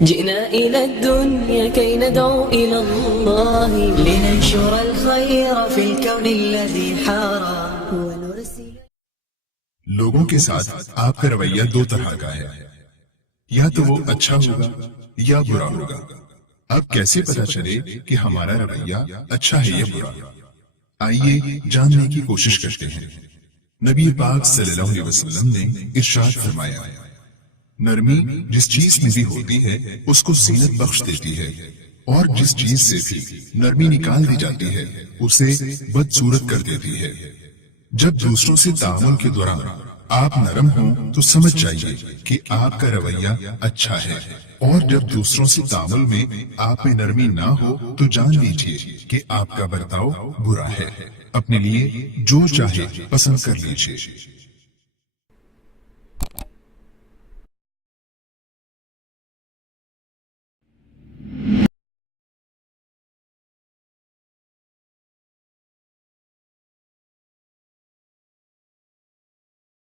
جئنا إلى الدنيا كي ندعو إلى الله لننشر الخير في الكون الذي حار ونرسل. لوگوں کے ساتھ آپ کا رویہ دو طرح کا ہے، یا تو وہ اچھا ہوگا یا برا ہوگا۔ اب کیسے پتہ چلے کہ ہمارا رویہ اچھا ہے یا برا؟ آئیے جاننے کی کوشش کرتے ہیں۔ نبی پاک صلی اللہ علیہ وسلم نے ارشاد فرمایا، نرمی جس چیز میں بھی ہوتی ہے اس کو زینت بخش دیتی ہے، اور جس چیز سے بھی نرمی نکال دی جاتی ہے اسے بدصورت کر دیتی ہے۔ جب دوسروں سے تعامل کے دوران آپ نرم ہوں تو سمجھ جائیے کہ آپ کا رویہ اچھا ہے، اور جب دوسروں سے تعامل میں آپ میں نرمی نہ ہو تو جان لیجیے کہ آپ کا برتاؤ برا ہے۔ اپنے لیے جو چاہے پسند کر لیجیے۔